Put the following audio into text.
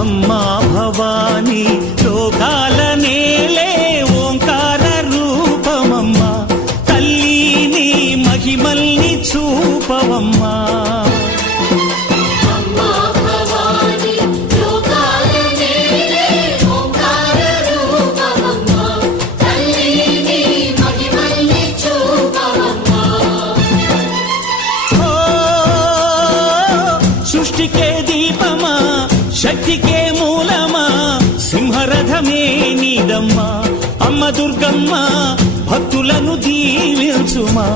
అమ్మా భవానీ లోకాల నేలే ఓంకార రూపమమ్మా, తల్లి నీ మహిమల్ని చూపవమ్మా. సృష్టికే దీపమా, శక్తికే మూలమా, సింహరథమే నీదమ్మా. అమ్మ దుర్గమ్మ భక్తులను దీవించుమా.